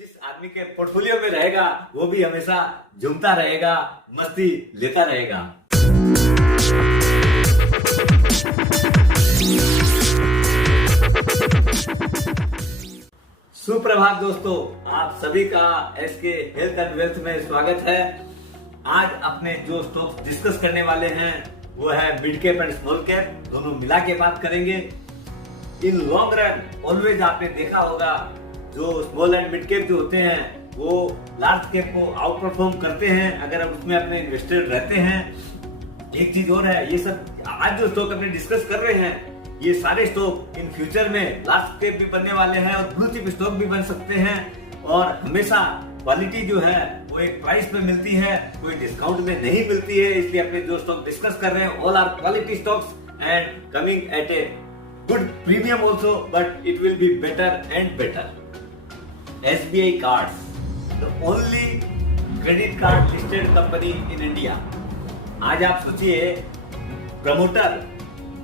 जिस आदमी के पोर्टफोलियो में रहेगा वो भी हमेशा झूमता रहेगा, मस्ती लेता रहेगा। सुप्रभात दोस्तों, आप सभी का एसके हेल्थ एंड वेल्थ में स्वागत है। आज अपने जो स्टॉक्स डिस्कस करने वाले हैं वो है mid cap and small cap, दोनों मिला के बात करेंगे। इन लॉन्ग रन ऑलवेज आपने देखा होगा जो स्मॉल एंड मिड कैप जो होते हैं वो लार्ज कैप को आउट परफॉर्म करते हैं अगर आप उसमें अपने इन्वेस्टेड रहते हैं। एक चीज और है, ये सब आज जो स्टॉक अपने डिस्कस कर रहे हैं ये सारे स्टॉक इन फ्यूचर में लार्ज कैप भी बनने वाले हैं और ब्लू चिप स्टॉक भी बन सकते हैं। और हमेशा क्वालिटी जो है वो एक प्राइस पे मिलती है, कोई डिस्काउंट में नहीं मिलती है। इसलिए अपने जो स्टॉक डिस्कस कर रहे हैं all are quality stocks and coming at a good premium also, but it will be better and better. SBI Cards, the only credit card listed company in India। आज आप सोचिए, प्रमोटर,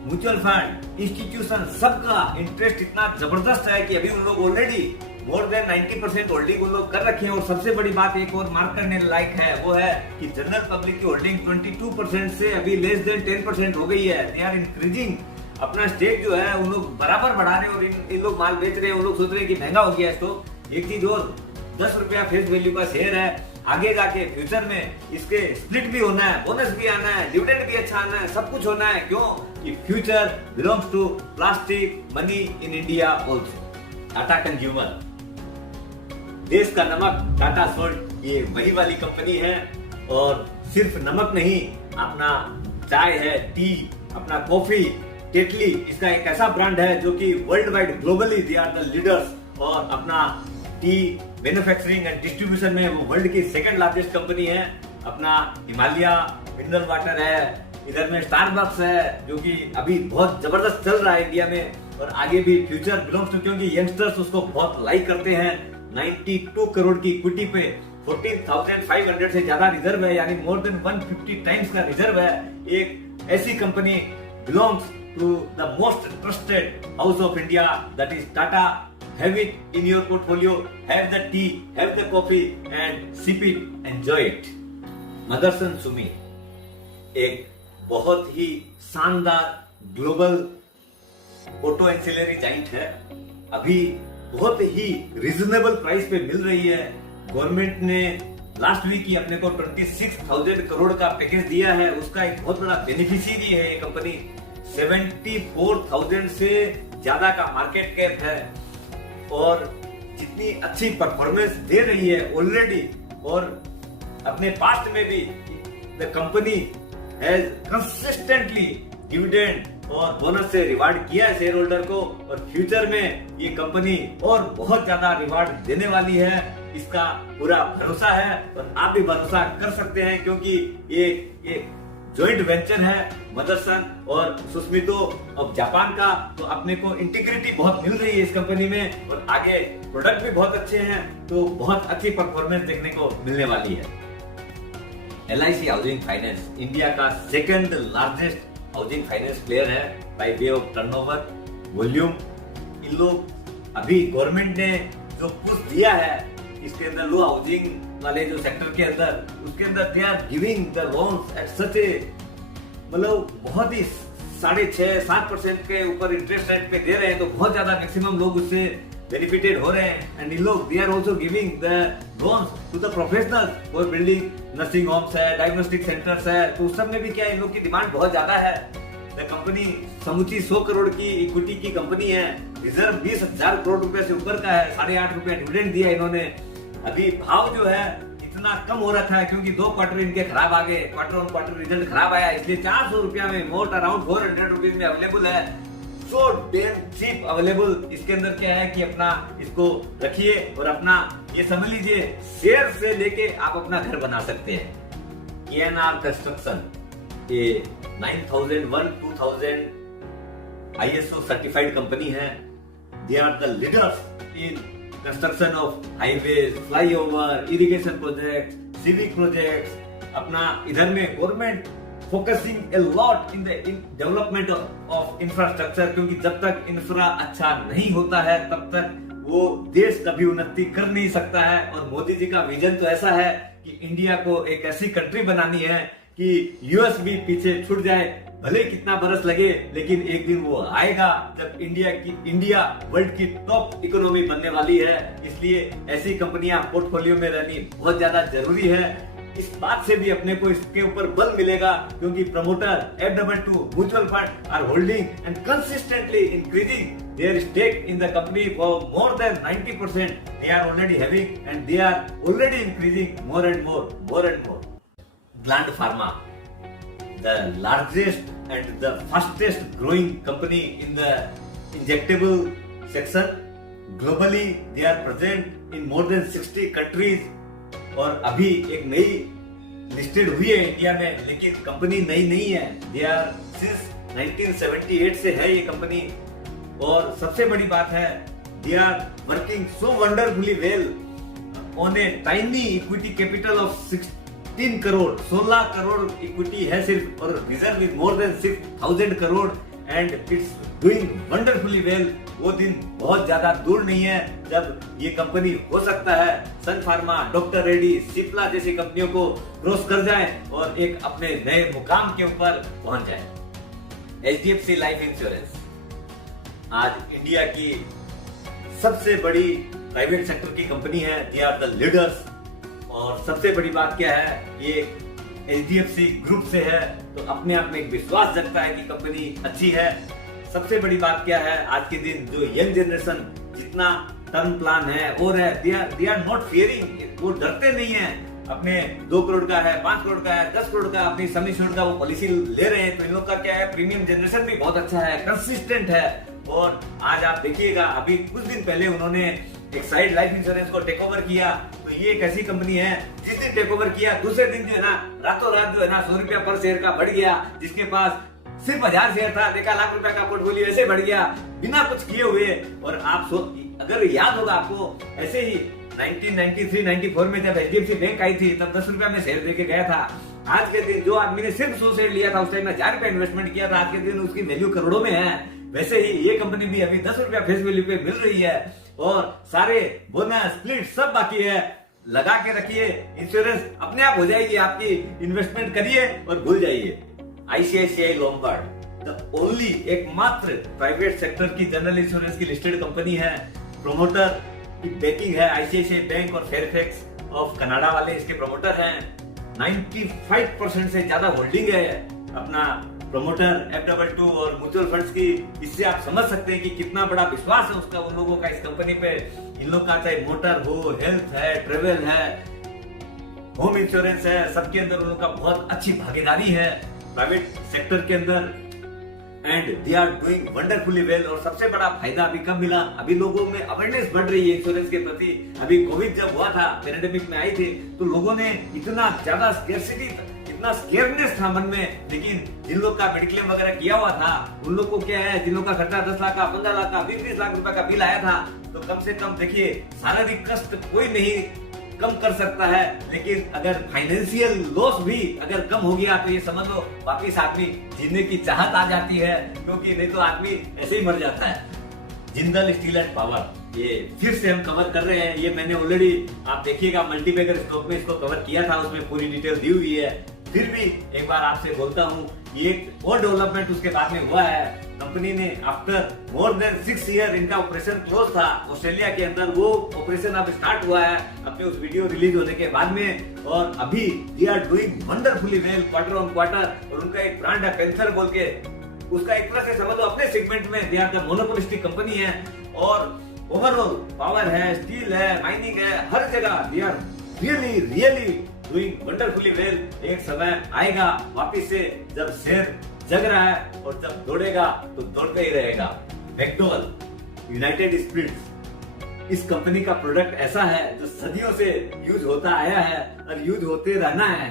म्यूचुअल फंड, इंस्टीट्यूशन, सबका interest इतना जबरदस्त है कि अभी उन लोग ऑलरेडी मोर देन 90% होल्डिंग उन लोग कर रखे हैं। और सबसे बड़ी बात एक और मार्क करने लायक है वो है कि जनरल पब्लिक की होल्डिंग 22% से अभी लेस देन 10% हो गई है। दे आर इंक्रीजिंग अपना स्टेक जो है उन लोग बराबर बढ़ा रहे हैं और इन लोग माल बेच रहे हैं। उन लोग सोच रहे हैं कि महंगा हो गया है स्टॉक। एक चीज और, 10 रुपया फेस वैल्यू का शेयर है, आगे जाके फ्यूचर में इसके स्प्लिट भी होना है, बोनस भी आना है, डिविडेंड भी अच्छा आना है, सब कुछ होना है। क्यों कि future belongs to plastic money in India also. Tata consumer, देश का नमक, टाटा सोल्ट, ये वही वाली कंपनी है। और सिर्फ नमक नहीं, अपना चाय है, टी, अपना कॉफी, टेटली, इसका एक ऐसा ब्रांड है जो कि world wide globally they are the leaders. और अपना टी मैन्युफैक्चरिंग एंड डिस्ट्रीब्यूशन में वो वर्ल्ड की सेकंड लार्जेस्ट कंपनी है। अपना हिमालय मिनरल वाटर है, इधर में स्टारबक्स है जो कि अभी बहुत जबरदस्त चल रहा है इंडिया में और आगे भी फ्यूचर बिलोंग्स टू, क्योंकि यंगस्टर्स उसको बहुत लाइक करते हैं। 92 करोड़ की इक्विटी पे 14,500 से ज्यादा रिजर्व है, यानी मोर देन 150 टाइम्स का रिजर्व है। एक ऐसी company belongs to the most trusted house of India, that is Tata. Have it in your portfolio, have the tea, have the coffee and sip it, enjoy it। Motherson Sumi एक बहुत ही शानदार global auto ancillary giant है। अभी बहुत ही reasonable price पे मिल रही है। Government ने लास्ट वीक ही अपने को 26,000 करोड़ का पैकेज दिया है। उसका एक बहुत बड़ा बेनिफिशियरी है ये कंपनी। 74,000 से ज्यादा का मार्केट कैप है और जितनी अच्छी परफॉर्मेंस दे रही है ऑलरेडी, और अपने पास्ट में भी the company has consistently dividend और बोनस से रिवार्ड किया है शेयर होल्डर को। और फ्यूचर में ये कंपनी और बहुत ज्यादा रिवार्ड देने वाली है, इसका पूरा भरोसा है। और आप भी भरोसा कर सकते हैं क्योंकि ये जॉइंट वेंचर है मदरसन और सुस्मितो ऑफ जापान का। तो अपने को इंटीग्रिटी बहुत मिल रही है इस कंपनी में और आगे प्रोडक्ट भी बहुत अच्छे हैं, तो बहुत अच्छी परफॉर्मेंस देखने को मिलने वाली है। LIC हाउसिंग फाइनेंस इंडिया का second largest housing finance player है by way of turnover, volume. इन लोग अभी गवर्नमेंट ने जो पुश दिया है इसके अंदर लो हाउसिंग वाले जो सेक्टर के अंदर, उसके अंदर they are giving the loans at such a, मतलब बहुत ही 6.5-7% के ऊपर इंटरेस्ट रेट पे दे रहे हैं। तो बहुत ज्यादा मैक्सिमम लोग उससे बेनिफिटेड हो रहे हैं। एंड इन लोग they are also giving the loans to the professionals for building nursing homes है, डायग्नोस्टिक सेंटर्स है। तो उस सब में भी क्या इन लोग की डिमांड बहुत ज्यादा है। द कंपनी समुची 100 करोड़ की इक्विटी की कंपनी है, रिजर्व 20,000 करोड़ रुपए से ऊपर का है, 8.5 रुपया डिविडेंड दिया इन्होंने। अभी भाव जो है इतना कम हो रखा है क्योंकि 2 क्वार्टर इनके खराब आ गए, क्वार्टर ऑन क्वार्टर रिजल्ट खराब आया, इसलिए 400 रुपया में मोट अराउंड 400 रुपीज में अवेलेबल है। सो डेम चीप अवेलेबल। इसके अंदर क्या है कि अपना इसको रखिए और अपना ये समझ लीजिए शेयर से लेके आप अपना घर बना सकते हैं। KNR कंस्ट्रक्शन ये 9001-2000 ISO सर्टिफाइड कंपनी है। They are the leaders in construction of highways, flyover, irrigation project, civic projects. अपना इधर में government focusing a lot in development of infrastructure, क्योंकि जब तक इंफ्रा अच्छा नहीं होता है तब तक वो देश कभी उन्नति कर नहीं सकता है। और मोदी जी का विजन तो ऐसा है कि इंडिया को एक ऐसी कंट्री बनानी है कि यूएस भी पीछे छूट जाए, भले कितना बरस लगे, लेकिन एक दिन वो आएगा जब इंडिया वर्ल्ड की टॉप इकोनॉमी बनने वाली है। इसलिए ऐसी कंपनियां पोर्टफोलियो में रहनी बहुत ज्यादा जरूरी है। इस बात से भी अपने को इसके ऊपर बल मिलेगा क्योंकि promoter F22 mutual fund are holding and consistently increasing their stake in the company for more than 90%. They are already having and they are already increasing more and more. Gland Pharma, the largest and the fastest growing company in the injectable section. Globally, they are present in more than 60 countries. और अभी एक नई listed हुई है India में, लेकिन company नई नहीं है। दे आर सिंस 1978 से है ये कंपनी। और सबसे बड़ी बात है, they are working so wonderfully well on a tiny equity capital of 16 crore 16 crore equity है सिर्फ, और reserve is more than 6000 crore and it's doing wonderfully well. वो दिन बहुत ज्यादा दूर नहीं है जब ये कंपनी हो सकता है सन फार्मा, डॉक्टर रेड्डी, सिप्ला जैसी कंपनियों को क्रॉस कर जाए और एक अपने नए मुकाम के ऊपर पहुंच जाए। HDFC लाइफ इंश्योरेंस आज इंडिया की सबसे बड़ी प्राइवेट सेक्टर की कंपनी है। They are the leaders. और सबसे बड़ी बात क्या है, ये HDFC ग्रुप से है, तो अपने आप में एक विश्वास जगता है कि कंपनी अच्छी है। सबसे बड़ी बात क्या है, आज के दिन जो यंग जनरेशन जितना टर्म प्लान है और है, दे आर नॉट फियरिंग, वो डरते नहीं है। अपने 2 करोड़ का है, 5 करोड़ का है, 10 करोड़ का अपनी सम एश्योर्ड का वो पॉलिसी ले रहे हैं। तो इन लोग का क्या है, प्रीमियम जनरेशन भी बहुत अच्छा है, कंसिस्टेंट है। और आज आप देखिएगा, अभी कुछ दिन पहले उन्होंने एक साइड लाइफ इंश्योरेंस को टेक ओवर किया। तो ये एक ऐसी कंपनी है जिस दिन टेक ओवर किया दूसरे दिन जो है ना, रातों रात जो है ना 100 रुपया पर शेयर का बढ़ गया। जिसके पास सिर्फ 1000 शेयर था, देखा लाख रुपया का पोर्टफोलियो ऐसे बढ़ गया बिना कुछ किए हुए। और आप अगर याद होगा आपको, ऐसे ही 1993-94 में जब HDFC बैंक आई थी, तब 10 रुपया में शेयर देके गया था। आज के दिन जो आदमी ने सिर्फ 100 शेयर लिया था, उस टाइम में 1000 रुपया इन्वेस्टमेंट किया था, आज के दिन उसकी वैल्यू करोड़ों में है। वैसे ही ये कंपनी भी अभी 10 रुपया फेस वैल्यू पे मिल रही है और सारे बोनस स्प्लिट सब बाकी है। लगा के रखिए, इंश्योरेंस अपने आप हो जाएगी आपकी। इन्वेस्टमेंट करिए और भूल जाइए। ICICI लोम्बार्ड द ओनली एकमात्र प्राइवेट सेक्टर की जनरल इंश्योरेंस की लिस्टेड कंपनी है। प्रोमोटर की बैकिंग है ICICI बैंक और फेयरफैक्स ऑफ कनाडा वाले इसके प्रमोटर हैं। 95% से ज्यादा होल्डिंग है अपना प्रमोटर F22 और म्यूचुअल फंड्स की। इससे आप समझ सकते हैं कि कितना बड़ा विश्वास है उसका, उन लोगों का इस कंपनी पे। इन लोग का चाहे मोटर हो, हेल्थ है, ट्रेवल है, होम इंश्योरेंस है, सबके अंदर उन लोग का बहुत अच्छी भागीदारी है प्राइवेट सेक्टर के अंदर। And they are doing wonderfully well. और सबसे बड़ा फायदा अभी कब मिला, अभी लोगों में अवेयरनेस बढ़ रही है इंश्योरेंस के प्रति। अभी कोविड जब हुआ था, पैंडेमिक में आई थी, तो लोगों ने इतना ज्यादा स्केर्सिटी, इतना स्केयरनेस था मन में। लेकिन जिन लोग का मेडिक्लेम वगैरह किया हुआ था, उन लोग को क्या है, जिन लोग का खर्चा 10 लाख का, 15 लाख का, 20 लाख रुपए का बिल आया था, तो कम से कम देखिए, शारीरिक कष्ट कोई नहीं कम कर सकता है, लेकिन अगर फाइनेंशियल लॉस भी अगर कम हो गया तो ये समझ लो वापिस आदमी जीने की चाहत आ जाती है, क्योंकि नहीं तो आदमी ऐसे ही मर जाता है। जिंदल स्टील एंड पावर ये फिर से हम कवर कर रहे हैं। ये मैंने ऑलरेडी, आप देखिएगा, मल्टीबैगर स्टॉक में इसको कवर किया था, उसमें पूरी डिटेल दी हुई है। फिर भी एक बार आपसे बोलता हूँ, ये एक और डेवलपमेंट उसके बाद में हुआ है। कंपनी ने आफ्टर मोर देन 6 ईयर इनका ऑपरेशन क्लोज था ऑस्ट्रेलिया के अंदर, वो ऑपरेशन अब स्टार्ट हुआ है अपने उस वीडियो रिलीज होने के बाद में। और अभी they are doing wonderfully well quarter on quarter. और उनका एक ब्रांड है पेंथर बोल के, उसका एक तरह से समझ लो अपने सेगमेंट में they are the monopolistic company है। और ओवरऑल पावर है, स्टील है, माइनिंग है, हर जगह they are really doing wonderfully well. एक समय आएगा वापिस से जब शेयर जग रहा है और जब दौड़ेगा तो दौड़ते ही रहेगा। मैकडॉवेल यूनाइटेड स्पिरिट्स, इस कंपनी का प्रोडक्ट ऐसा है जो सदियों से यूज होता आया है और यूज होते रहना है।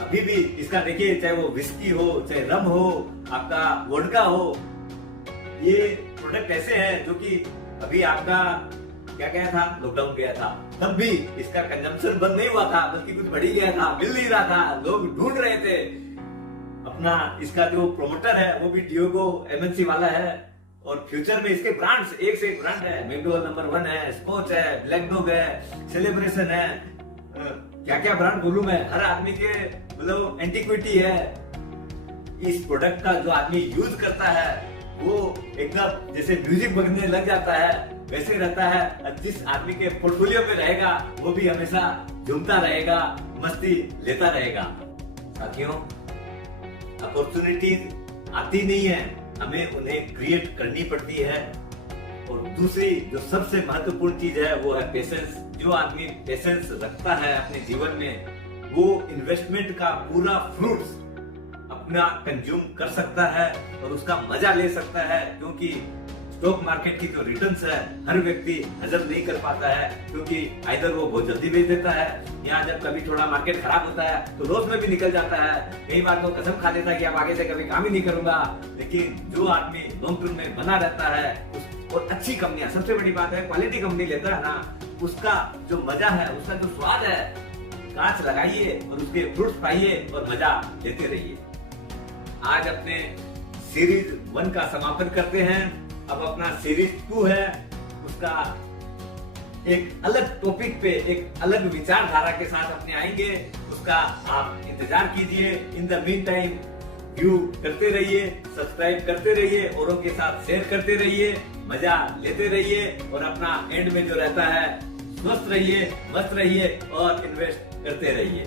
अभी भी इसका देखिए, चाहे वो विस्की हो, चाहे रम हो, आपका वोडका हो, ये प्रोडक्ट ऐसे हैं जो कि अभी आपका क्या गया था, लॉकडाउन गया था, तब भी इसका कंजम्पशन बंद नहीं हुआ था, बल्कि कुछ बढ़ ही गया था, मिल नहीं रहा था, लोग ढूंढ रहे थे। अपना इसका जो प्रोमोटर है वो भी डियोगो MNC वाला है। और फ्यूचर में इसके ब्रांड्स एक से एक ब्रांड है। मैकडॉवेल नंबर 1 है, स्कॉच है, ब्लैक डॉग है, सेलिब्रेशन है, क्या क्या ब्रांड बोलूं मैं, हर आदमी के मतलब एंटिक्विटी है। इस प्रोडक्ट का जो आदमी यूज करता है वो एकदम जैसे म्यूजिक बजने लग जाता है वैसे रहता है। जिस आदमी के पोर्टफोलियो में रहेगा वो भी हमेशा झूमता रहेगा, मस्ती लेता रहेगा। साथियों, अपॉर्चुनिटीज आती नहीं है, हमें उन्हें क्रिएट करनी पड़ती है। और दूसरी जो सबसे महत्वपूर्ण चीज है वो है पेशेंस। जो आदमी पेशेंस रखता है अपने जीवन में वो इन्वेस्टमेंट का पूरा फ्रूट्स अपना कंज्यूम कर सकता है और उसका मजा ले सकता है। क्योंकि स्टॉक मार्केट की जो रिटर्न्स है हर व्यक्ति हजम नहीं कर पाता है, क्योंकि आइदर वो बहुत जल्दी बेच देता है या जब कभी थोड़ा मार्केट खराब होता है तो लॉस में भी निकल जाता है। कई बार तो कसम खा लेता है कि अब आगे से कभी काम ही नहीं करूंगा। लेकिन जो आदमी लॉन्ग टर्म में बना रहता है और अच्छी कंपनियां, सबसे बड़ी बात है क्वालिटी कंपनी लेता है ना, उसका जो मजा है, उसका जो स्वाद है, कांच लगाइए और उसके फ्रूट्स पाइए और मजा लेते रहिए। आज अपने सीरीज 1 का समापन करते हैं। अब अपना सीरीज 2 है, उसका एक अलग टॉपिक पे एक अलग विचारधारा के साथ अपने आएंगे, उसका आप इंतजार कीजिए। In the mean time view करते रहिए, सब्सक्राइब करते रहिए, औरों के साथ शेयर करते रहिए, मजा लेते रहिए और अपना एंड में जो रहता है स्वस्थ रहिए, मस्त रहिए और इन्वेस्ट करते रहिए।